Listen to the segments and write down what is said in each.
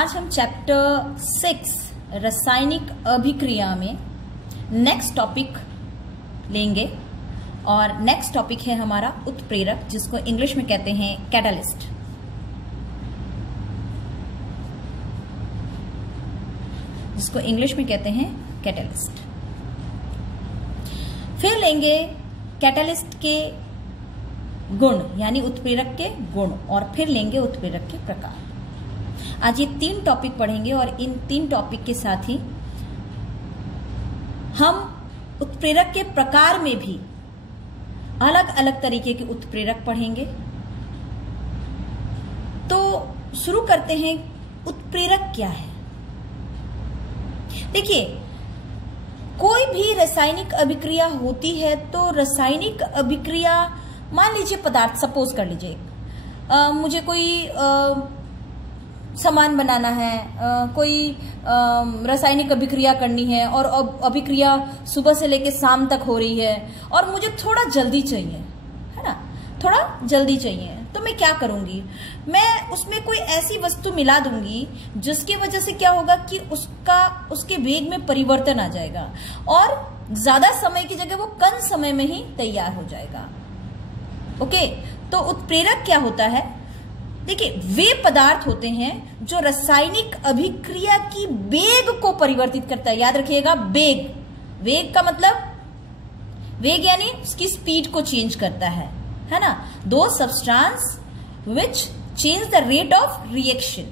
आज हम चैप्टर 6 रासायनिक अभिक्रिया में नेक्स्ट टॉपिक लेंगे और नेक्स्ट टॉपिक है हमारा उत्प्रेरक, जिसको इंग्लिश में कहते हैं कैटलिस्ट। फिर लेंगे कैटलिस्ट के गुण यानी उत्प्रेरक के गुण और फिर लेंगे उत्प्रेरक के प्रकार। आज ये 3 टॉपिक पढ़ेंगे और इन 3 टॉपिक के साथ ही हम उत्प्रेरक के प्रकार में भी अलग अलग तरीके के उत्प्रेरक पढ़ेंगे। तो शुरू करते हैं, उत्प्रेरक क्या है। देखिए, कोई भी रासायनिक अभिक्रिया होती है तो रासायनिक अभिक्रिया, मान लीजिए पदार्थ, सपोज कर लीजिए मुझे कोई सामान बनाना है, कोई रासायनिक अभिक्रिया करनी है और अभिक्रिया सुबह से लेकर शाम तक हो रही है और मुझे थोड़ा जल्दी चाहिए, है ना, थोड़ा जल्दी चाहिए। तो मैं क्या करूंगी, मैं उसमें कोई ऐसी वस्तु मिला दूंगी जिसकी वजह से क्या होगा कि उसके वेग में परिवर्तन आ जाएगा और ज्यादा समय की जगह वो कम समय में ही तैयार हो जाएगा। ओके, तो उत्प्रेरक क्या होता है। देखिए, वे पदार्थ होते हैं जो रासायनिक अभिक्रिया की वेग को परिवर्तित करता है। याद रखिएगा, वेग का मतलब, वेग यानी उसकी स्पीड को चेंज करता है ना। दो substance which change the rate of reaction.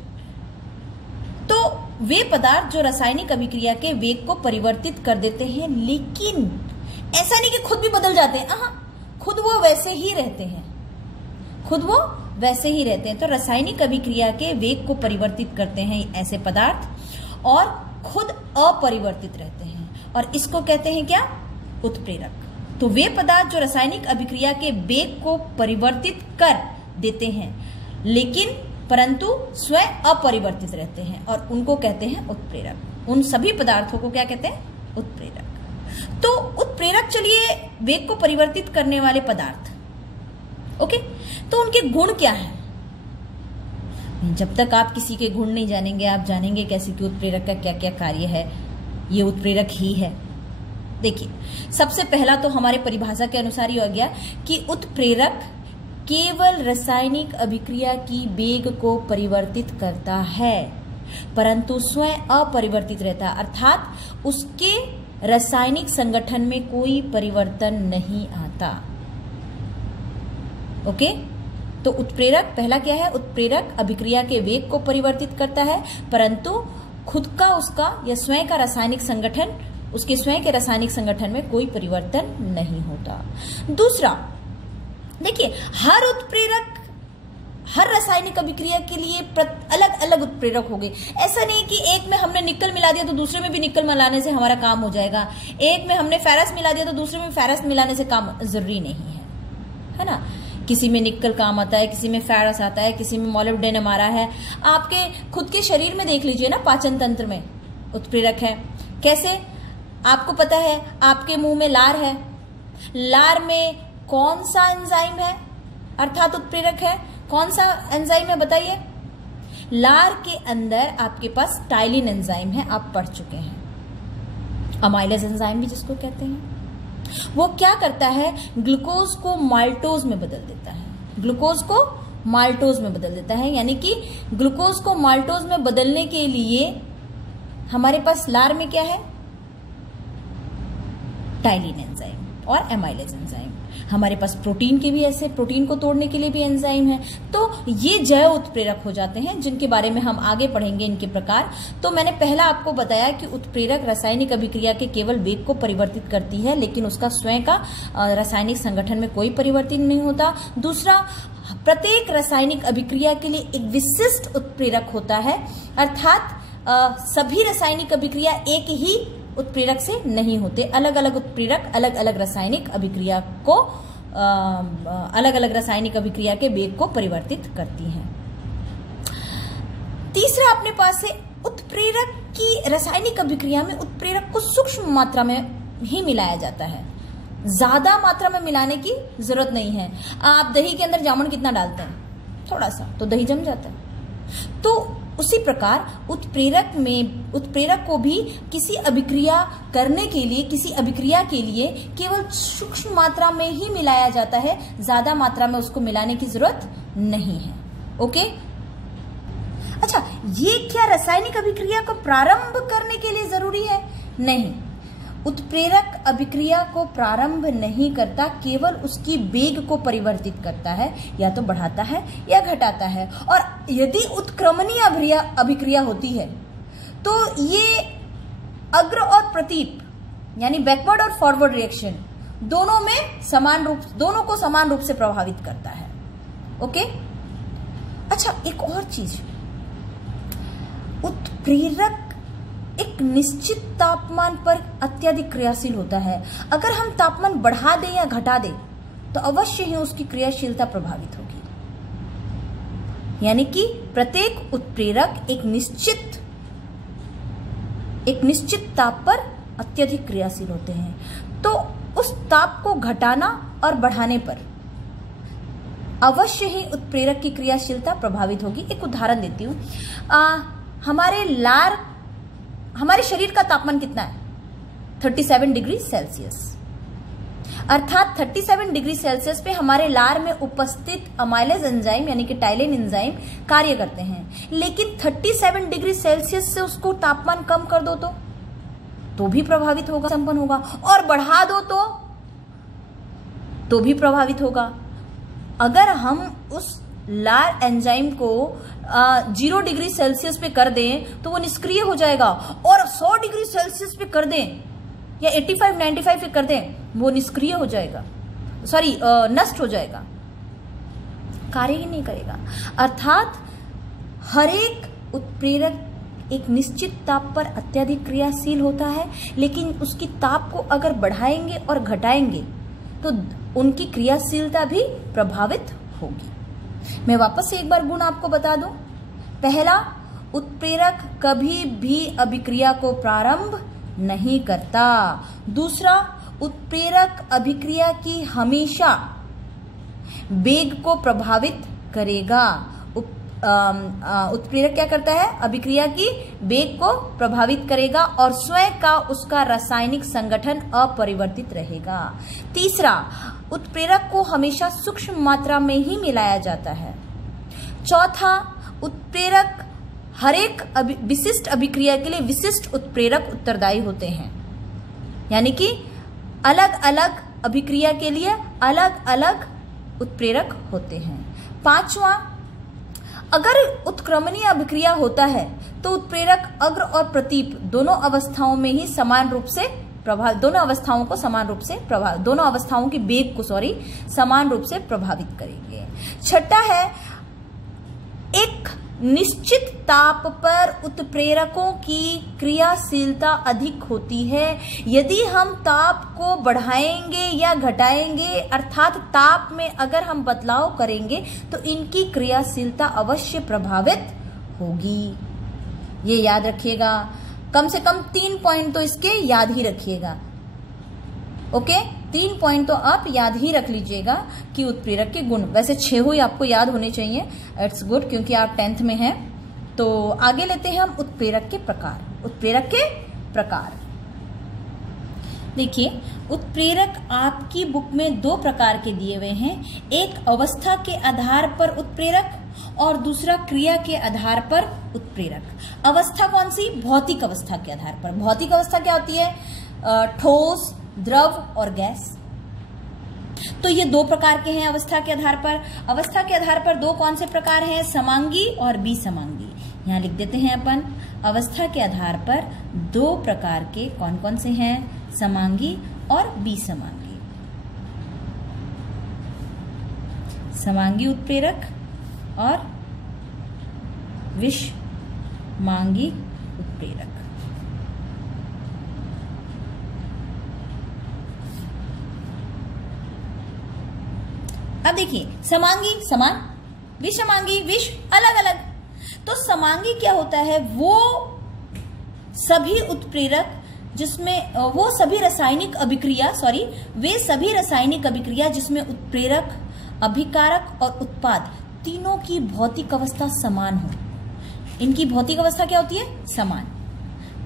तो वे पदार्थ जो रासायनिक अभिक्रिया के वेग को परिवर्तित कर देते हैं, लेकिन ऐसा नहीं कि खुद भी बदल जाते हैं, खुद वो वैसे ही रहते हैं। तो रासायनिक अभिक्रिया के वेग को परिवर्तित करते हैं ऐसे पदार्थ और खुद अपरिवर्तित रहते हैं और इसको कहते हैं क्या, उत्प्रेरक। तो वे पदार्थ जो रासायनिक अभिक्रिया के वेग को परिवर्तित कर देते हैं लेकिन परंतु स्वयं अपरिवर्तित रहते हैं और उनको कहते हैं उत्प्रेरक। उन सभी पदार्थों को क्या कहते हैं, उत्प्रेरक। तो उत्प्रेरक, चलिए, वेग को परिवर्तित करने वाले पदार्थ। ओके, तो उनके गुण क्या हैं। जब तक आप किसी के गुण नहीं जानेंगे, आप जानेंगे कैसे कि उत्प्रेरक का क्या क्या कार्य है, ये उत्प्रेरक ही है। देखिए, सबसे पहला तो हमारे परिभाषा के अनुसार ही हो गया कि उत्प्रेरक केवल रासायनिक अभिक्रिया की वेग को परिवर्तित करता है परंतु स्वयं अपरिवर्तित रहता है, अर्थात उसके रासायनिक संगठन में कोई परिवर्तन नहीं आता। ओके, तो उत्प्रेरक पहला क्या है, उत्प्रेरक अभिक्रिया के वेग को परिवर्तित करता है परंतु खुद का, उसका या स्वयं का रासायनिक संगठन, उसके स्वयं के रासायनिक संगठन में कोई परिवर्तन नहीं होता। दूसरा, देखिए, हर उत्प्रेरक, हर रासायनिक अभिक्रिया के लिए अलग अलग उत्प्रेरक होंगे। ऐसा नहीं कि एक में हमने निकल मिला दिया तो दूसरे में भी निकल मिलाने से हमारा काम हो जाएगा, एक में हमने फेरस मिला दिया तो दूसरे में फेरस मिलाने से काम जरूरी नहीं है ना। किसी में निकल काम आता है, किसी में फेरस आता है, किसी में मोलिब्डेनम आ रहा है। आपके खुद के शरीर में देख लीजिए ना, पाचन तंत्र में उत्प्रेरक है। कैसे, आपको पता है, आपके मुंह में लार है, लार में कौन सा एंजाइम है अर्थात उत्प्रेरक है, कौन सा एंजाइम है बताइए। लार के अंदर आपके पास टाइलिन एंजाइम है, आप पढ़ चुके हैं, अमाइलेज एंजाइम भी जिसको कहते हैं। वो क्या करता है, ग्लूकोज को माल्टोज में बदल देता है, यानी कि ग्लूकोज को माल्टोज में बदलने के लिए हमारे पास लार में क्या है, टाइलिन एंजाइम और एमाइलेज एंजाइम। हमारे पास प्रोटीन के भी ऐसे, प्रोटीन को तोड़ने के लिए भी एंजाइम है। तो ये जैव उत्प्रेरक हो जाते हैं, जिनके बारे में हम आगे पढ़ेंगे इनके प्रकार। तो मैंने पहला आपको बताया कि उत्प्रेरक रासायनिक अभिक्रिया के केवल वेग को परिवर्तित करती है लेकिन उसका स्वयं का रासायनिक संगठन में कोई परिवर्तन नहीं होता। दूसरा, प्रत्येक रासायनिक अभिक्रिया के लिए एक विशिष्ट उत्प्रेरक होता है, अर्थात सभी रासायनिक अभिक्रिया एक ही उत्प्रेरक से नहीं होते। अलग अलग उत्प्रेरक अलग अलग रासायनिक अभिक्रिया को, अलग अलग रासायनिक अभिक्रिया के वेग को परिवर्तित करती हैं। तीसरा अपने पास है, उत्प्रेरक की रासायनिक अभिक्रिया में उत्प्रेरक को सूक्ष्म मात्रा में ही मिलाया जाता है, ज्यादा मात्रा में मिलाने की जरूरत नहीं है। आप दही के अंदर जामुन कितना डालते हैं, थोड़ा सा, तो दही जम जाता है। तो उसी प्रकार उत्प्रेरक को भी किसी अभिक्रिया करने के लिए, किसी अभिक्रिया के लिए केवल सूक्ष्म मात्रा में ही मिलाया जाता है, ज्यादा मात्रा में उसको मिलाने की जरूरत नहीं है। ओके, अच्छा, ये क्या रासायनिक अभिक्रिया को प्रारंभ करने के लिए जरूरी है? नहीं, उत्प्रेरक अभिक्रिया को प्रारंभ नहीं करता, केवल उसकी वेग को परिवर्तित करता है, या तो बढ़ाता है या घटाता है। और यदि उत्क्रमणीय अभिक्रिया होती है तो ये अग्र और प्रतीप यानी बैकवर्ड और फॉरवर्ड रिएक्शन दोनों को समान रूप से प्रभावित करता है। ओके, अच्छा, एक और चीज, उत्प्रेरक एक निश्चित तापमान पर अत्यधिक क्रियाशील होता है। अगर हम तापमान बढ़ा दें या घटा दें तो अवश्य ही उसकी क्रियाशीलता प्रभावित होगी। यानी कि प्रत्येक उत्प्रेरक एक निश्चित ताप पर अत्यधिक क्रियाशील होते हैं, तो उस ताप को घटाना और बढ़ाने पर अवश्य ही उत्प्रेरक की क्रियाशीलता प्रभावित होगी। एक उदाहरण देती हूं, हमारे शरीर का तापमान कितना है? 37 डिग्री सेल्सियस। अर्थात 37 डिग्री सेल्सियस पे हमारे लार में उपस्थित अमाइलेज एंजाइम यानी कि टाइलिन एंजाइम कार्य करते हैं। लेकिन 37 डिग्री सेल्सियस से उसको तापमान कम कर दो तो भी प्रभावित होगा, संपन्न होगा, और बढ़ा दो तो भी प्रभावित होगा। अगर हम उस लार एंजाइम को 0 डिग्री सेल्सियस पे कर दें तो वो निष्क्रिय हो जाएगा, और 100 डिग्री सेल्सियस पे कर दें या 85-95 पे कर दें वो निष्क्रिय हो जाएगा, नष्ट हो जाएगा, कार्य ही नहीं करेगा। अर्थात हर एक उत्प्रेरक एक निश्चित ताप पर अत्यधिक क्रियाशील होता है, लेकिन उसकी ताप को अगर बढ़ाएंगे और घटाएंगे तो उनकी क्रियाशीलता भी प्रभावित होगी। मैं वापस से एक बार गुण आपको बता दूं। पहला, उत्प्रेरक कभी भी अभिक्रिया को प्रारंभ नहीं करता। दूसरा, उत्प्रेरक अभिक्रिया की हमेशा वेग को प्रभावित करेगा। उत्प्रेरक क्या करता है? अभिक्रिया की वेग को प्रभावित करेगा और स्वयं का उसका रासायनिक संगठन अपरिवर्तित रहेगा। तीसरा, उत्प्रेरक को हमेशा सूक्ष्म मात्रा में ही मिलाया जाता है। चौथा, उत्प्रेरक हर एक विशिष्ट अभिक्रिया के लिए विशिष्ट उत्प्रेरक उत्तरदायी होते हैं, यानी कि अलग अलग अभिक्रिया के लिए अलग अलग उत्प्रेरक होते हैं। पांचवा, अगर उत्क्रमणीय अभिक्रिया होता है तो उत्प्रेरक अग्र और प्रतीप दोनों अवस्थाओं में ही समान रूप से दोनों अवस्थाओं की वेग को समान रूप से प्रभावित करेंगे। छठा है, एक निश्चित ताप पर उत्प्रेरकों की क्रियाशीलता अधिक होती है। यदि हम ताप को बढ़ाएंगे या घटाएंगे, अर्थात ताप में अगर हम बदलाव करेंगे तो इनकी क्रियाशीलता अवश्य प्रभावित होगी। ये याद रखिएगा, कम से कम 3 पॉइंट तो इसके याद ही रखिएगा। ओके, 3 पॉइंट तो आप याद ही रख लीजिएगा कि उत्प्रेरक के गुण। वैसे 6 ही आपको याद होने चाहिए, इट्स गुड, क्योंकि आप 10th में हैं। तो आगे लेते हैं हम उत्प्रेरक के प्रकार। देखिए, उत्प्रेरक आपकी बुक में 2 प्रकार के दिए हुए हैं। एक अवस्था के आधार पर उत्प्रेरक और दूसरा क्रिया के आधार पर उत्प्रेरक। अवस्था कौन सी? भौतिक अवस्था के आधार पर। भौतिक अवस्था क्या होती है? ठोस, द्रव और गैस। तो ये 2 प्रकार के हैं अवस्था के आधार पर। अवस्था के आधार पर 2 कौन से प्रकार हैं? समांगी और विसमांगी। यहाँ लिख देते हैं अपन, अवस्था के आधार पर 2 प्रकार के कौन कौन से हैं? समांगी और विसमांगी। समांगी उत्प्रेरक और विषमांगी उत्प्रेरक। अब देखिए, समांगी समान, विषमांगी विष अलग अलग। तो समांगी क्या होता है? वो सभी उत्प्रेरक जिसमें वो सभी रासायनिक अभिक्रिया जिसमें उत्प्रेरक, अभिकारक और उत्पाद तीनों की भौतिक अवस्था समान हो। इनकी भौतिक अवस्था क्या होती है? समान।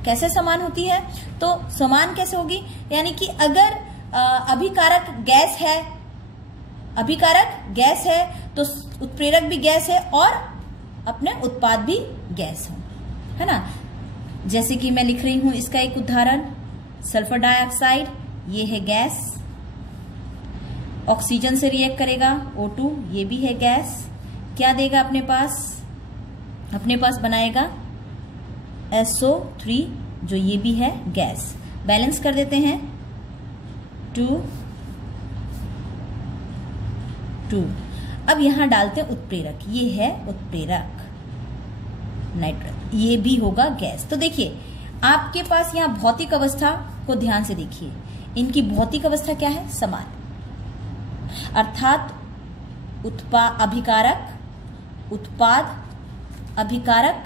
कैसे समान होती है? तो समान कैसे होगी? यानी कि अगर अभिकारक गैस है, अभिकारक गैस है तो उत्प्रेरक भी गैस है और अपने उत्पाद भी गैस है ना। जैसे कि मैं लिख रही हूं इसका एक उदाहरण, सल्फर डाइऑक्साइड, ये है गैस, ऑक्सीजन से रिएक्ट करेगा O2, ये भी है गैस, क्या देगा अपने पास बनाएगा SO3 जो ये भी है गैस। बैलेंस कर देते हैं 2 2। अब यहां डालते हैं उत्प्रेरक, ये है उत्प्रेरक नाइट्रस, ये भी होगा गैस। तो देखिए आपके पास यहां भौतिक अवस्था को ध्यान से देखिए, इनकी भौतिक अवस्था क्या है? समान, अर्थात अभिकारक, उत्पाद, अभिकारक,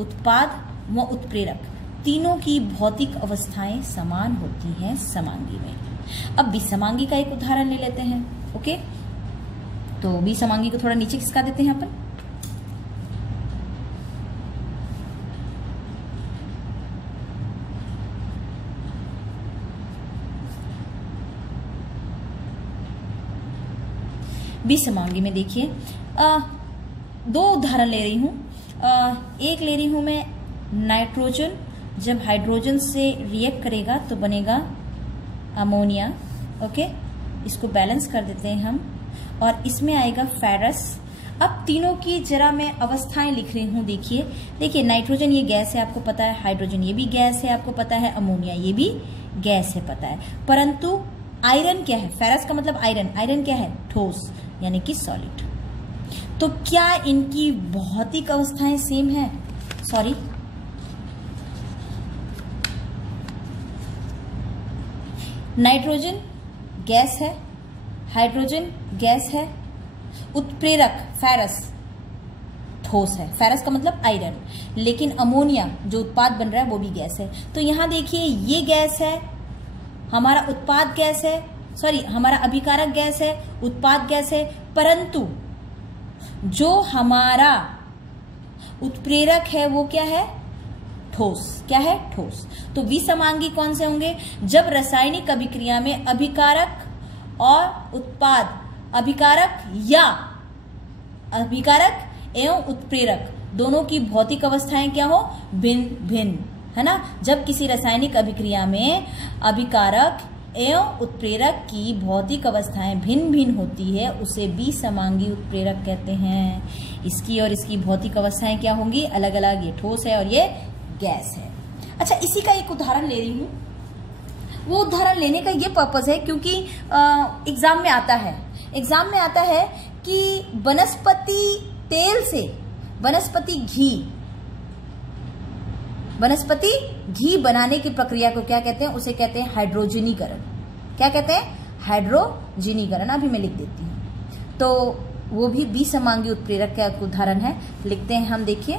उत्पाद व उत्प्रेरक तीनों की भौतिक अवस्थाएं समान होती हैं समांगी में। अब विसमांगी का एक उदाहरण ले लेते हैं। ओके, तो विसमांगी को थोड़ा नीचे खिसका देते हैं अपन। विसमांगी में देखिए दो उदाहरण ले रही हूं। एक ले रही हूं मैं नाइट्रोजन, जब हाइड्रोजन से रिएक्ट करेगा तो बनेगा अमोनिया। ओके, इसको बैलेंस कर देते हैं हम, और इसमें आएगा फेरस। अब तीनों की जरा मैं अवस्थाएं लिख रही हूं। देखिए नाइट्रोजन ये गैस है आपको पता है, हाइड्रोजन ये भी गैस है आपको पता है, अमोनिया ये भी गैस है पता है, परंतु आयरन क्या है? फेरस का मतलब आयरन, आयरन क्या है? ठोस यानी कि सॉलिड। तो क्या इनकी भौतिक अवस्थाएं सेम है? सॉरी, नाइट्रोजन गैस है, हाइड्रोजन गैस है, उत्प्रेरक फेरस ठोस है, फेरस का मतलब आयरन, लेकिन अमोनिया जो उत्पाद बन रहा है वो भी गैस है। तो यहां देखिए ये गैस है, हमारा उत्पाद गैस है, सॉरी हमारा अभिकारक गैस है, उत्पाद गैस है, परंतु जो हमारा उत्प्रेरक है वो क्या है? ठोस। क्या है? ठोस। तो विसमांगी कौन से होंगे? जब रासायनिक अभिक्रिया में अभिकारक और उत्पाद, अभिकारक या अभिकारक एवं उत्प्रेरक दोनों की भौतिक अवस्थाएं क्या हो? भिन्न भिन्न, है ना। जब किसी रासायनिक अभिक्रिया में अभिकारक एवं उत्प्रेरक की भौतिक अवस्थाएं भिन्न भिन्न होती है उसे विसमांगी उत्प्रेरक कहते हैं। इसकी और इसकी भौतिक अवस्थाएं क्या होंगी? अलग अलग, ये ठोस है और ये गैस है। अच्छा, इसी का एक उदाहरण ले रही हूं। वो उदाहरण लेने का ये पर्पस है क्योंकि एग्जाम में आता है कि वनस्पति तेल से वनस्पति घी बनाने की प्रक्रिया को क्या कहते हैं? उसे कहते हैं हाइड्रोजनीकरण। क्या कहते हैं? हाइड्रोजनीकरण। अभी मैं लिख देती हूं। तो वो भी विसमांगी उत्प्रेरक का एक उदाहरण है। लिखते हैं हम, देखिए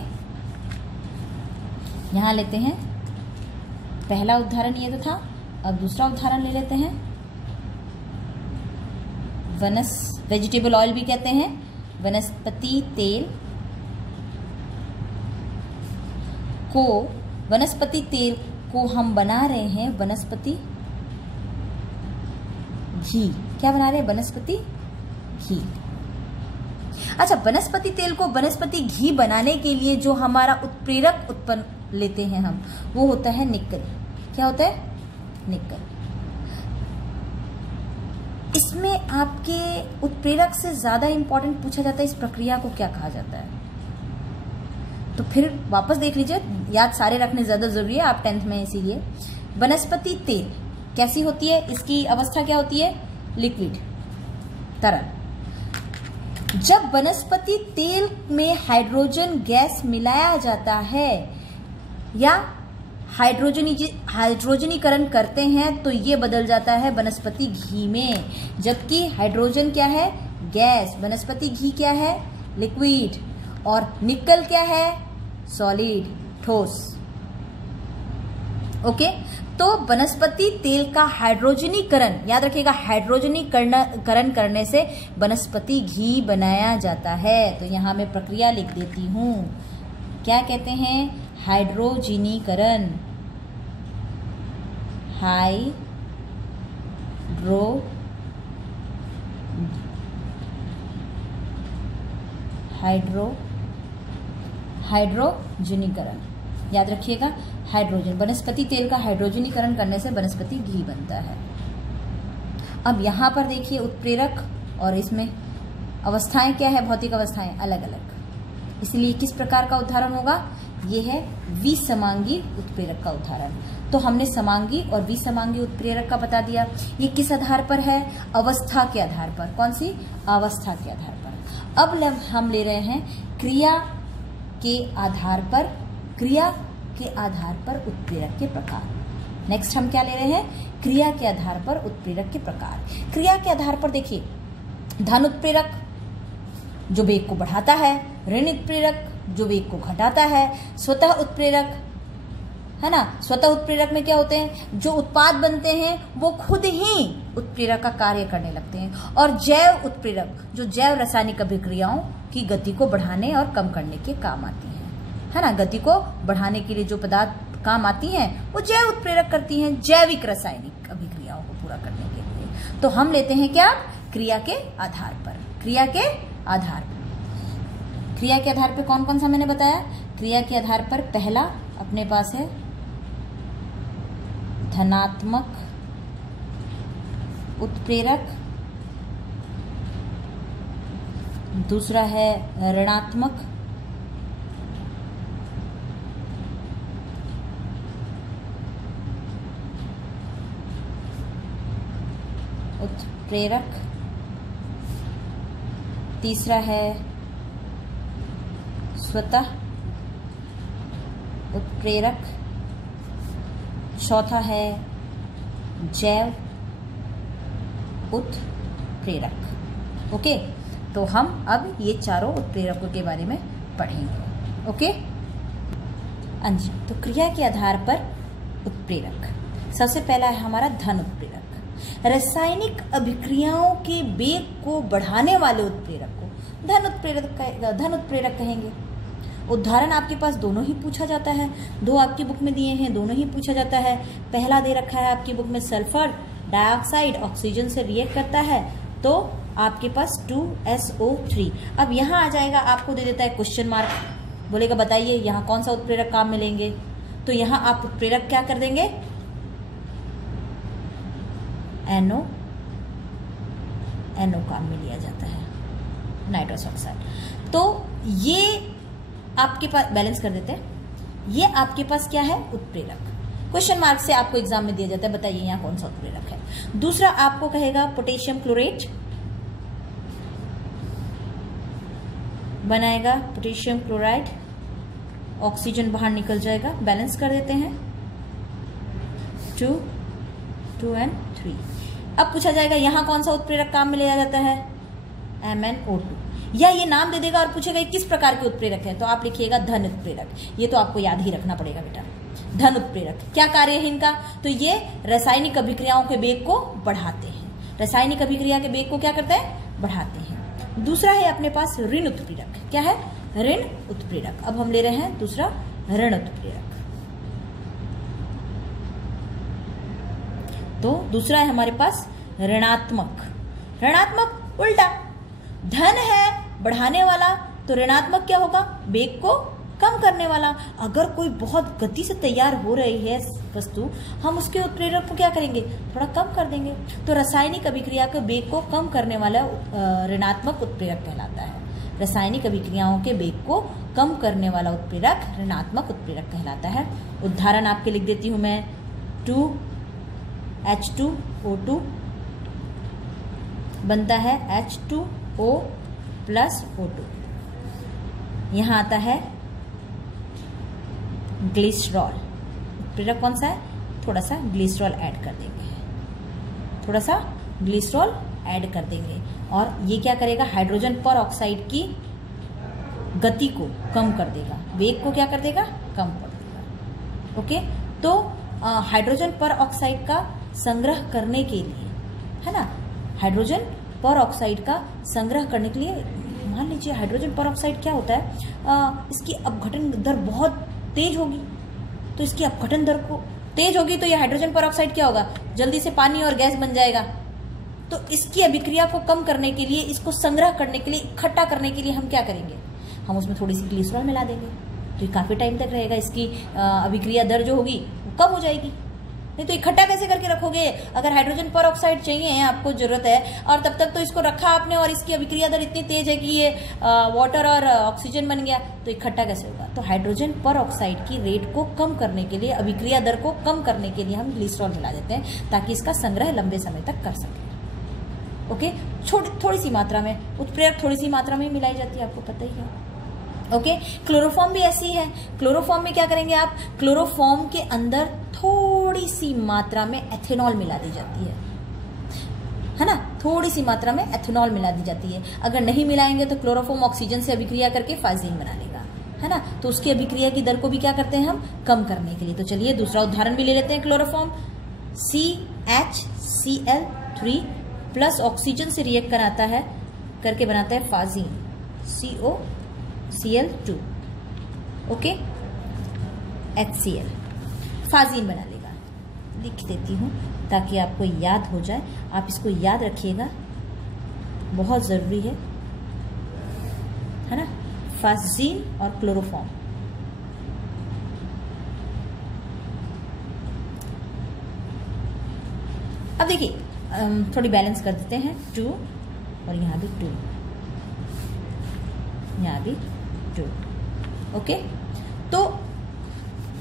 यहां लेते हैं, पहला उदाहरण ये तो था, अब दूसरा उदाहरण ले लेते हैं। वेजिटेबल ऑयल भी कहते हैं, वनस्पति तेल को हम बना रहे हैं वनस्पति घी। क्या बना रहे हैं? वनस्पति घी। अच्छा, वनस्पति तेल को वनस्पति घी बनाने के लिए जो हमारा उत्प्रेरक उत्पन्न लेते हैं हम, वो होता है निकल। क्या होता है? निकल। इसमें आपके उत्प्रेरक से ज्यादा इंपॉर्टेंट पूछा जाता है इस प्रक्रिया को क्या कहा जाता है। तो फिर वापस देख लीजिए, याद सारे रखने ज्यादा जरूरी है, आप 10th में, इसीलिए। वनस्पति तेल कैसी होती है? इसकी अवस्था क्या होती है? लिक्विड, तरल। जब वनस्पति तेल में हाइड्रोजन गैस मिलाया जाता है या हाइड्रोजनीकरण करते हैं तो ये बदल जाता है वनस्पति घी में। जबकि हाइड्रोजन क्या है? गैस। वनस्पति घी क्या है? लिक्विड। और निकल क्या है? सॉलिड, ठोस। ओके, तो वनस्पति तेल का हाइड्रोजनीकरण, याद रखिएगा, हाइड्रोजनीकरण करने से वनस्पति घी बनाया जाता है। तो यहां मैं प्रक्रिया लिख देती हूं। क्या कहते हैं? हाइड्रोजीनीकरण। हाइड्रोजीनीकरण याद रखिएगा। हाइड्रोजन, वनस्पति तेल का हाइड्रोजनीकरण करने से वनस्पति घी बनता है। अब यहाँ पर देखिए उत्प्रेरक, और इसमें अवस्थाएं क्या है? भौतिक अवस्थाएं अलग अलग, इसलिए किस प्रकार का उदाहरण होगा? ये है विसमांगी उत्प्रेरक का उदाहरण। तो हमने समांगी और विसमांगी उत्प्रेरक का बता दिया। ये किस आधार पर है? अवस्था के आधार पर। कौन सी? अवस्था के आधार पर। अब हम ले रहे हैं क्रिया के आधार पर, क्रिया के आधार पर उत्प्रेरक के प्रकार। नेक्स्ट हम क्या ले रहे हैं? क्रिया के आधार पर उत्प्रेरक के प्रकार। क्रिया के आधार पर देखिए, धन उत्प्रेरक जो वेग को बढ़ाता है, ऋण उत्प्रेरक जो वेग को घटाता है, स्वतः उत्प्रेरक, है ना। स्वतः उत्प्रेरक में क्या होते हैं? जो उत्पाद बनते हैं वो खुद ही उत्प्रेरक का कार्य करने लगते हैं। और जैव उत्प्रेरक जो जैव रासायनिक अभिक्रियाओं की गति को बढ़ाने और कम करने के काम आती हैं, है ना। गति को बढ़ाने के लिए जो पदार्थ काम आती हैं वो जैव उत्प्रेरक करती हैं, जैविक रासायनिक अभिक्रियाओं को पूरा करने के लिए। तो हम लेते हैं क्या? क्रिया के आधार पर। क्रिया के आधार पर, क्रिया के आधार पर कौन कौन सा मैंने बताया? क्रिया के आधार पर पहला अपने पास है धनात्मक उत्प्रेरक, दूसरा है ऋणात्मक उत्प्रेरक, तीसरा है स्वतः उत्प्रेरक, चौथा है जैव उत्प्रेरक। ओके, तो हम अब ये चारों उत्प्रेरकों के बारे में पढ़ेंगे। ओके अंजी, तो क्रिया के आधार पर उत्प्रेरक, सबसे पहला है हमारा धन उत्प्रेरक। रासायनिक अभिक्रियाओं के वेग को बढ़ाने वाले उत्प्रेरक को धन उत्प्रेरक कहेंगे। उदाहरण आपके पास दोनों ही पूछा जाता है, दो आपकी बुक में दिए हैं, दोनों ही पूछा जाता है। पहला दे रखा है आपकी बुक में सल्फर डाइऑक्साइड ऑक्सीजन से रिएक्ट करता है, तो आपके पास 2SO3। अब यहाँ आ जाएगा, आपको दे देता है क्वेश्चन मार्क, बोलेगा बताइए यहाँ कौन सा उत्प्रेरक काम में लेंगे। तो यहाँ आप उत्प्रेरक क्या कर देंगे? NO काम में लिया जाता है, नाइट्रस ऑक्साइड। तो ये आपके पास बैलेंस कर देते हैं। ये आपके पास क्या है? उत्प्रेरक। क्वेश्चन मार्क से आपको एग्जाम में दिया जाता है, बताइए यहाँ कौन सा उत्प्रेरक है। दूसरा आपको कहेगा पोटेशियम क्लोरेट बनाएगा, पोटेशियम क्लोराइड, ऑक्सीजन बाहर निकल जाएगा, बैलेंस कर देते हैं 2 and 3। अब पूछा जाएगा यहाँ कौन सा उत्प्रेरक काम में लिया जाता है? MnO2। या ये नाम दे देगा और पूछेगा किस प्रकार के उत्प्रेरक है, तो आप लिखिएगा धन उत्प्रेरक। ये तो आपको याद ही रखना पड़ेगा बेटा। धन उत्प्रेरक क्या कार्य है इनका? तो ये रासायनिक अभिक्रियाओं के वेग को बढ़ाते हैं। रासायनिक अभिक्रिया के वेग को क्या करते हैं? बढ़ाते हैं। दूसरा है अपने पास ऋण उत्प्रेरक। क्या है? ऋण उत्प्रेरक। अब हम ले रहे हैं दूसरा ऋण उत्प्रेरक। तो दूसरा है हमारे पास ऋणात्मक। ऋणात्मक उल्टा, धन है बढ़ाने वाला, तो ऋणात्मक क्या होगा? वेग को कम करने वाला। अगर कोई बहुत गति से तैयार हो रही है वस्तु, हम उसके उत्प्रेरक को क्या करेंगे? थोड़ा कम कर देंगे। तो रासायनिक अभिक्रिया के वेग को कम करने वाला ऋणात्मक उत्प्रेरक कहलाता है। रासायनिक अभिक्रियाओं के वेग को कम करने वाला उत्प्रेरक ऋणात्मक उत्प्रेरक कहलाता है। उदाहरण आपके लिख देती हूं मैं। 2H2O2 बनता है H2O प्लस O2। यहां आता है ग्लिसरॉल। उत्प्रेरक कौन सा है? थोड़ा सा ग्लिसरॉल ऐड कर देंगे, थोड़ा सा ग्लिसरॉल ऐड कर देंगे, और ये क्या करेगा? हाइड्रोजन पर ऑक्साइड की गति को कम कर देगा, वेग को क्या कर देगा? कम कर देगा। ओके, तो हाइड्रोजन पर ऑक्साइड का संग्रह करने के लिए, है ना, हाइड्रोजन पर ऑक्साइड का संग्रह करने के लिए मान लीजिए हाइड्रोजन परऑक्साइड क्या होता है, इसकी अपघटन दर बहुत तेज होगी, तो इसकी अपघटन दर को तेज होगी तो ये हाइड्रोजन परऑक्साइड क्या होगा, जल्दी से पानी और गैस बन जाएगा। तो इसकी अभिक्रिया को कम करने के लिए, इसको संग्रह करने के लिए, इकट्ठा करने के लिए हम क्या करेंगे, हम उसमें थोड़ी सी ग्लिसरॉल मिला देंगे, तो ये काफी टाइम तक रहेगा, इसकी अभिक्रिया दर जो होगी वो कम हो जाएगी। नहीं तो इकट्ठा कैसे करके रखोगे, अगर हाइड्रोजन परऑक्साइड चाहिए आपको जरूरत है और तब तक तो इसको रखा आपने और इसकी अभिक्रिया दर इतनी तेज है कि ये वाटर और ऑक्सीजन बन गया, तो इकट्ठा कैसे होगा। तो हाइड्रोजन परऑक्साइड की रेट को कम करने के लिए, अभिक्रिया दर को कम करने के लिए हम ग्लिसरॉल मिला देते हैं ताकि इसका संग्रह लंबे समय तक कर सके। ओके, थोड़ी सी मात्रा में, उत्प्रेरक थोड़ी सी मात्रा में मिलाई जाती है, आपको पता ही है। ओके, क्लोरोफॉर्म भी ऐसी है। क्लोरोफॉर्म में क्या करेंगे आप, क्लोरोफॉर्म के अंदर थोड़ी सी मात्रा में एथेनॉल मिला दी जाती है ना, थोड़ी सी मात्रा में एथेनॉल मिला दी जाती है। अगर नहीं मिलाएंगे तो क्लोरोफॉर्म ऑक्सीजन से अभिक्रिया करके फाजिन बना लेगा, है ना, तो उसकी अभिक्रिया की दर को भी क्या करते हैं हम, कम करने के लिए। तो चलिए दूसरा उदाहरण भी ले लेते हैं। क्लोरोफॉर्म CHCl3 प्लस ऑक्सीजन से रिएक्ट कराता है, करके बनाता है फाजिन COCl2, ओके, HCl, फाजिन बना लेगा। लिख देती हूं ताकि आपको याद हो जाए, आप इसको याद रखिएगा, बहुत जरूरी है ना, फाजिन और क्लोरोफॉर्म। अब देखिए थोड़ी बैलेंस कर देते हैं, 2 और यहां भी 2, यहां भी 2, ओके। तो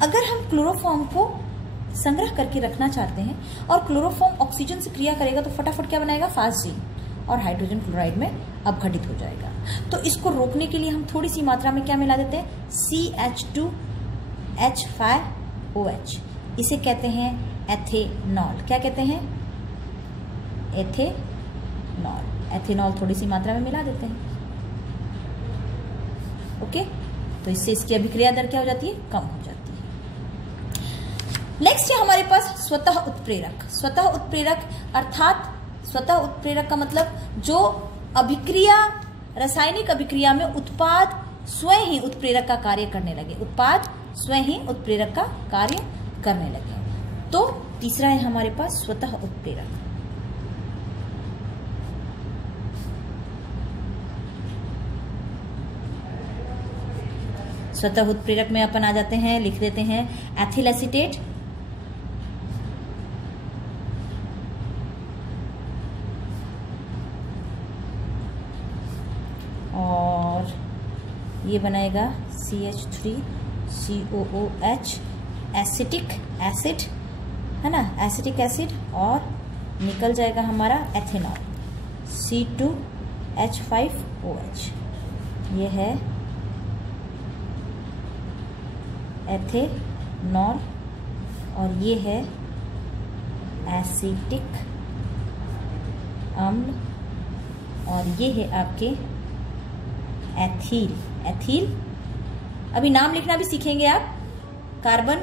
अगर हम क्लोरोफॉर्म को संग्रह करके रखना चाहते हैं और क्लोरोफॉर्म ऑक्सीजन से क्रिया करेगा तो फटाफट क्या बनाएगा, फाजिन, और हाइड्रोजन क्लोराइड में अपघटित हो जाएगा। तो इसको रोकने के लिए हम थोड़ी सी मात्रा में क्या मिला देते हैं, CH2H5OH, इसे कहते हैं एथेनॉल। क्या कहते हैं, एथेनॉल। एथेनॉल थोड़ी सी मात्रा में मिला देते हैं, ओके। तो इससे इसकी अभिक्रिया दर क्या हो जाती है, कम हो जाती है। नेक्स्ट है हमारे पास स्वतः उत्प्रेरक। स्वतः उत्प्रेरक अर्थात, स्वतः उत्प्रेरक का मतलब जो अभिक्रिया, रासायनिक अभिक्रिया में उत्पाद स्वयं ही उत्प्रेरक का कार्य करने लगे, उत्पाद स्वयं ही उत्प्रेरक का कार्य करने लगे। तो तीसरा है हमारे पास स्वतः उत्प्रेरक। स्वतः उत्प्रेरक में अपन आ जाते हैं, लिख देते हैं एथिल एसीटेट, और ये बनाएगा CH3COOH, एसिटिक एसिड, है ना, एसिटिक एसिड, और निकल जाएगा हमारा एथेनॉल C2H5OH। ये है एथेनॉल और ये है एसिटिक अम्ल और ये है आपके एथिल। एथिल अभी नाम लिखना भी सीखेंगे आप कार्बन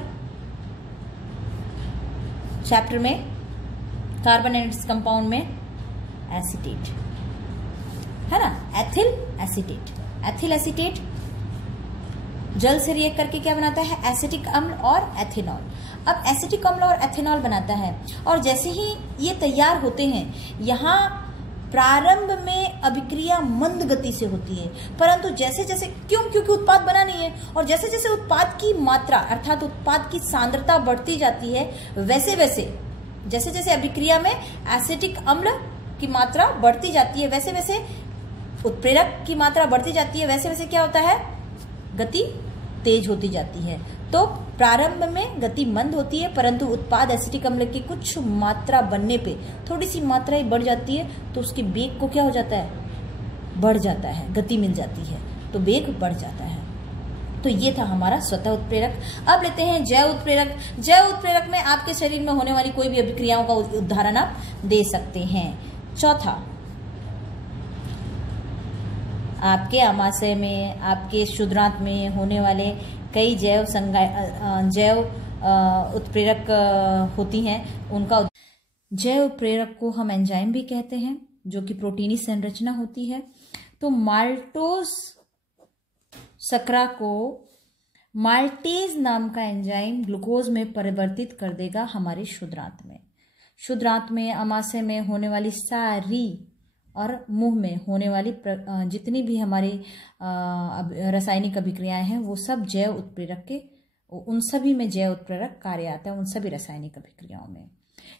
चैप्टर में, कार्बन एंड इट्स कंपाउंड में एसीटेट, है ना, एथिल एसीटेट। एथिल एसीटेट जल से रिएक्ट करके क्या बनाता है, एसिटिक अम्ल और एथेनॉल। अब एसिटिक अम्ल और एथेनॉल बनाता है और जैसे ही ये तैयार होते हैं, यहाँ प्रारंभ में अभिक्रिया मंद गति से होती है, परंतु जैसे जैसे क्योंकि उत्पाद बना नहीं है, और जैसे जैसे उत्पाद की मात्रा अर्थात उत्पाद की सांद्रता बढ़ती जाती है, वैसे वैसे जैसे जैसे अभिक्रिया में एसिटिक अम्ल की मात्रा बढ़ती जाती है, वैसे वैसे उत्प्रेरक की मात्रा बढ़ती जाती है, वैसे वैसे क्या होता है, गति तेज होती जाती है। तो प्रारंभ में गति मंद होती है, परंतु उत्पाद एसिटिक अम्ल की कुछ मात्रा बनने पे थोड़ी सी मात्रा ही बढ़ जाती है, तो उसके वेग को क्या हो जाता है, बढ़ जाता है, गति मिल जाती है, तो वेग बढ़ जाता है। तो ये था हमारा स्वतः उत्प्रेरक। अब लेते हैं जैव उत्प्रेरक। जैव उत्प्रेरक में आपके शरीर में होने वाली कोई भी अभिक्रियाओं का उदाहरण आप दे सकते हैं। चौथा, आपके आमाशय में, आपके शुद्रांत में होने वाले कई जैव उत्प्रेरक होती हैं, उनका जैव उत्प्रेरक को हम एंजाइम भी कहते हैं, जो कि प्रोटीनी संरचना होती है। तो माल्टोज शकरा को माल्टेज नाम का एंजाइम ग्लूकोज में परिवर्तित कर देगा हमारे शुद्धांत में। शुद्धांत में, आमाशय में होने वाली सारी और मुंह में होने वाली जितनी भी हमारी रासायनिक अभिक्रियाएं हैं वो सब जैव उत्प्रेरक के, उन सभी में जैव उत्प्रेरक कार्य आता है, उन सभी रासायनिक अभिक्रियाओं में।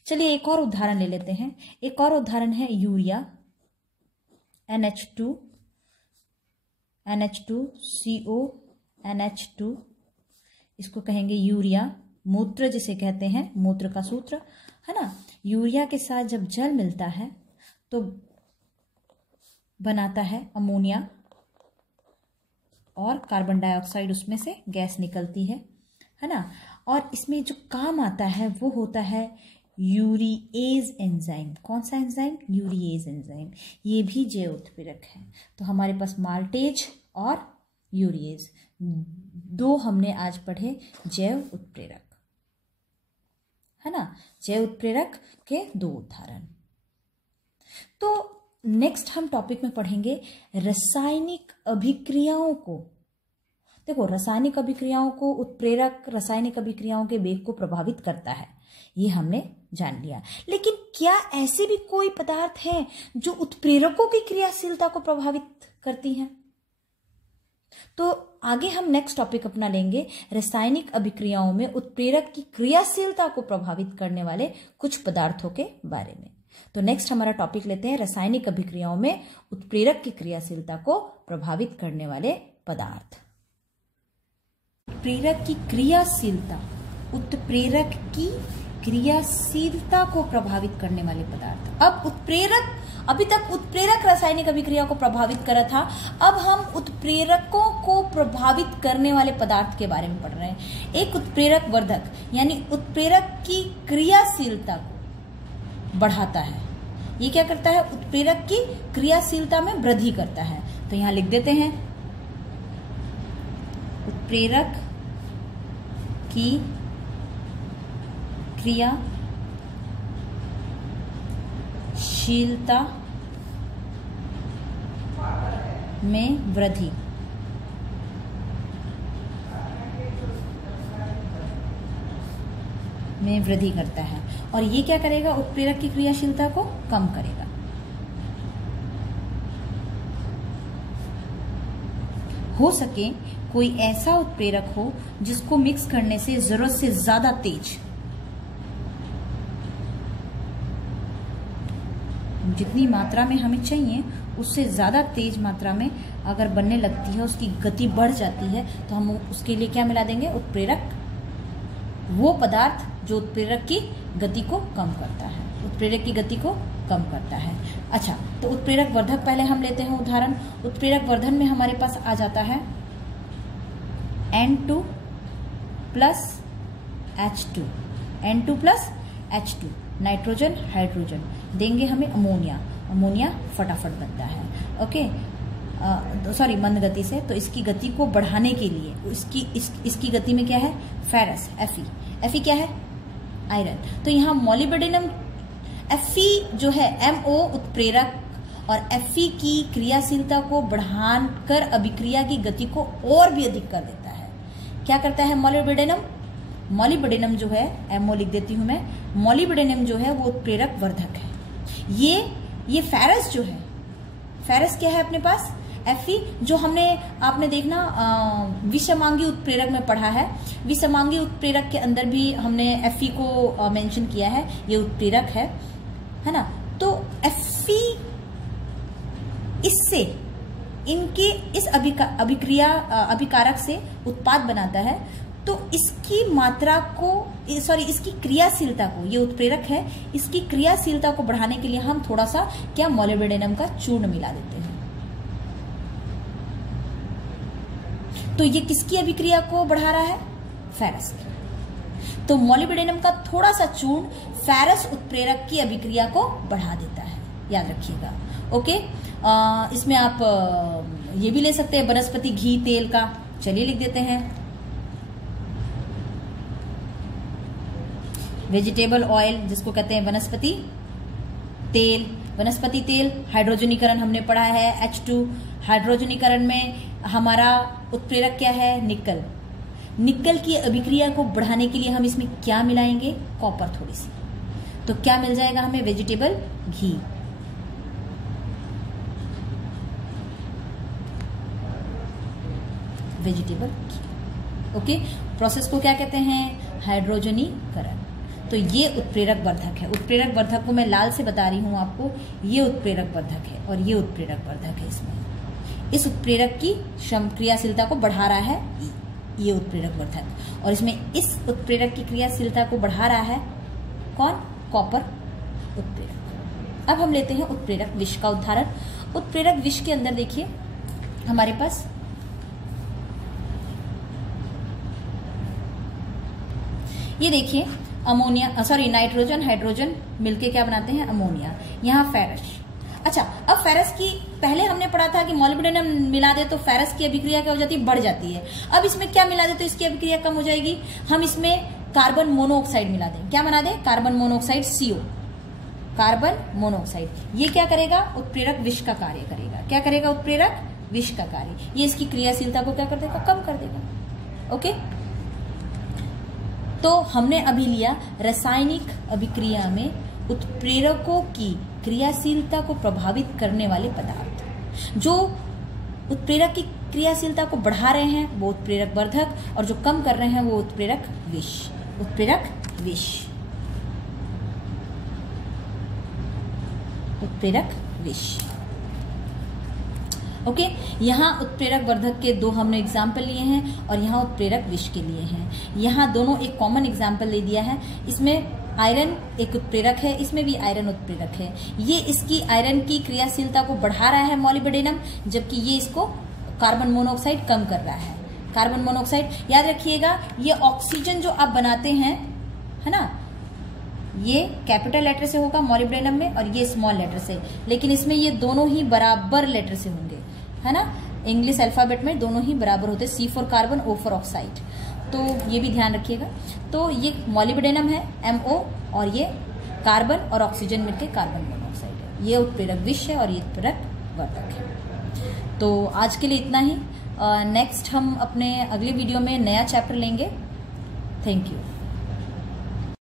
चलिए एक और उदाहरण ले लेते हैं। एक और उदाहरण है यूरिया, NH2 CO NH2, इसको कहेंगे यूरिया। मूत्र जिसे कहते हैं, मूत्र का सूत्र है ना। यूरिया के साथ जब जल मिलता है तो बनाता है अमोनिया और कार्बन डाइऑक्साइड, उसमें से गैस निकलती है ना। और इसमें जो काम आता है वो होता है यूरिएज एंजाइम। कौन सा एंजाइम? Urease enzyme. ये भी जैव उत्प्रेरक है। तो हमारे पास माल्टेज और यूरिएज दो हमने आज पढ़े जैव उत्प्रेरक, है ना। जैव उत्प्रेरक के दो उदाहरण। तो नेक्स्ट हम टॉपिक में पढ़ेंगे रासायनिक अभिक्रियाओं को। देखो, रासायनिक अभिक्रियाओं को उत्प्रेरक रासायनिक अभिक्रियाओं के वेग को प्रभावित करता है, ये हमने जान लिया। लेकिन क्या ऐसे भी कोई पदार्थ हैं जो उत्प्रेरकों की क्रियाशीलता को प्रभावित करती हैं? तो आगे हम नेक्स्ट टॉपिक अपना लेंगे रासायनिक अभिक्रियाओं में उत्प्रेरक की क्रियाशीलता को प्रभावित करने वाले कुछ पदार्थों के बारे में। तो नेक्स्ट हमारा टॉपिक लेते हैं रासायनिक अभिक्रियाओं में उत्प्रेरक की क्रियाशीलता को प्रभावित करने वाले पदार्थ। उत्प्रेरक की क्रियाशीलता, उत्प्रेरक की क्रियाशीलता को प्रभावित करने वाले पदार्थ। अब उत्प्रेरक, अभी तक उत्प्रेरक रासायनिक अभिक्रिया को प्रभावित करा था, अब हम उत्प्रेरकों को प्रभावित करने वाले पदार्थ के बारे में पढ़ रहे हैं। एक उत्प्रेरक वर्धक, यानी उत्प्रेरक की क्रियाशीलता को बढ़ाता है। ये क्या करता है? उत्प्रेरक की क्रियाशीलता में वृद्धि करता है। तो यहां लिख देते हैं, उत्प्रेरक की क्रियाशीलता में वृद्धि। करता है। और ये क्या करेगा? उत्प्रेरक की क्रियाशीलता को कम करेगा। हो सके कोई ऐसा उत्प्रेरक हो जिसको मिक्स करने से जरूरत से ज्यादा तेज, जितनी मात्रा में हमें चाहिए उससे ज्यादा तेज मात्रा में अगर बनने लगती है, उसकी गति बढ़ जाती है, तो हम उसके लिए क्या मिला देंगे? उत्प्रेरक। वो पदार्थ जो उत्प्रेरक की गति को कम करता है, उत्प्रेरक की गति को कम करता है। अच्छा, तो उत्प्रेरक वर्धक पहले हम लेते हैं उदाहरण। उत्प्रेरक वर्धन में हमारे पास आ जाता है N2 plus H2, N2 plus H2, nitrogen hydrogen देंगे हमें अमोनिया। अमोनिया फटाफट बनता है, ओके, सॉरी, मंद गति से। तो इसकी गति को बढ़ाने के लिए इसकी गति में क्या है? फेरस, Fe क्या है? आयरन। तो यहाँ मोलिब्डेनम, Fe जो है MO उत्प्रेरक और Fe की क्रियाशीलता को बढ़ाकर अभिक्रिया की गति को और भी अधिक कर देता है। क्या करता है मोलिब्डेनम? मोलिब्डेनम जो है, MO लिख देती हूं मैं, मोलिब्डेनम जो है वो उत्प्रेरक वर्धक है। ये फेरस जो है, फेरस क्या है अपने पास? Fe, जो आपने देखना विषमांगी उत्प्रेरक में पढ़ा है। विषमांगी उत्प्रेरक के अंदर भी हमने Fe को मेंशन किया है, ये उत्प्रेरक है ना। तो Fe इससे इनके इस अभिकारक से उत्पाद बनाता है। तो इसकी मात्रा को, सॉरी, इसकी क्रियाशीलता को, ये उत्प्रेरक है, इसकी क्रियाशीलता को बढ़ाने के लिए हम थोड़ा सा क्या मोलिब्डेनम का चूर्ण मिला देते हैं। तो ये किसकी अभिक्रिया को बढ़ा रहा है? फेरस की। तो मोलिब्डेनम का थोड़ा सा चूर्ण फेरस उत्प्रेरक की अभिक्रिया को बढ़ा देता है, याद रखिएगा, ओके। इसमें आप ये भी ले सकते हैं वनस्पति घी, तेल का। चलिए लिख देते हैं वेजिटेबल ऑयल, जिसको कहते हैं वनस्पति तेल। वनस्पति तेल, हाइड्रोजनीकरण हमने पढ़ा है H2। हाइड्रोजनीकरण में हमारा उत्प्रेरक क्या है? निकल। निकल की अभिक्रिया को बढ़ाने के लिए हम इसमें क्या मिलाएंगे? कॉपर थोड़ी सी। तो क्या मिल जाएगा हमें? वेजिटेबल घी। वेजिटेबल घी। ओके, प्रोसेस को क्या कहते हैं? हाइड्रोजनीकरण। तो ये उत्प्रेरक वर्धक है। उत्प्रेरक वर्धक को मैं लाल से बता रही हूं आपको, ये उत्प्रेरक वर्धक है और ये उत्प्रेरक वर्धक है। इसमें इस उत्प्रेरक की क्रियाशीलता को बढ़ा रहा है ये उत्प्रेरक वर्धक, और इसमें इस उत्प्रेरक की क्रियाशीलता को बढ़ा रहा है कौन? कॉपर उत्प्रेरक। अब हम लेते हैं उत्प्रेरक विष का उदाहरण। उत्प्रेरक विष के अंदर देखिए हमारे पास ये देखिए अमोनिया, नाइट्रोजन हाइड्रोजन मिलके क्या बनाते हैं? अमोनिया। यहाँ फेरस। अच्छा, अब फेरस की पहले हमने पढ़ा था कि मॉलिब्डेनम मिला दे तो फेरस की अभिक्रिया क्या हो जाती है? बढ़ जाती है। अब इसमें क्या मिला दे तो इसकी अभिक्रिया कम हो जाएगी? हम इसमें कार्बन मोनोऑक्साइड मिला दें। क्या बना दें? Carbon monoxide, CO, carbon monoxide. ये क्या करेगा? उत्प्रेरक विष का कार्य करेगा। क्या करेगा? उत्प्रेरक विष का कार्य। ये इसकी क्रियाशीलता को क्या कर देगा? कम कर देगा। ओके, तो हमने अभी लिया रासायनिक अभिक्रिया में उत्प्रेरकों की क्रियाशीलता को प्रभावित करने वाले पदार्थ। जो उत्प्रेरक की क्रियाशीलता को बढ़ा रहे हैं वो उत्प्रेरक वर्धक, और जो कम कर रहे हैं वो उत्प्रेरक विष। उत्प्रेरक विष, उत्प्रेरक विष। ओके, यहाँ उत्प्रेरक वर्धक के दो हमने एग्जाम्पल लिए हैं और यहाँ उत्प्रेरक विष के लिए हैं। यहाँ दोनों एक कॉमन एग्जाम्पल दे दिया है। इसमें आयरन एक उत्प्रेरक है, इसमें भी आयरन उत्प्रेरक है। ये इसकी आयरन की क्रियाशीलता को बढ़ा रहा है मॉलिब्डेनम, जबकि ये इसको कार्बन मोनोऑक्साइड कम कर रहा है। कार्बन मोनोऑक्साइड याद रखिएगा, ये ऑक्सीजन जो आप बनाते हैं, है ना, ये कैपिटल लेटर से होगा मॉलिब्डेनम में और ये स्मॉल लेटर से, लेकिन इसमें ये दोनों ही बराबर लेटर से होंगे, है ना। इंग्लिश अल्फाबेट में दोनों ही बराबर होते हैं, C for carbon, O for oxide. तो ये भी ध्यान रखिएगा। तो ये मॉलिब्डेनम है MO, और ये कार्बन और ऑक्सीजन मिलकर कार्बन मोनोऑक्साइड है। ये उत्प्रेरक विष है और ये उत्प्रेरक वर्धक है। तो आज के लिए इतना ही। नेक्स्ट हम अपने अगले वीडियो में नया चैप्टर लेंगे। Thank you.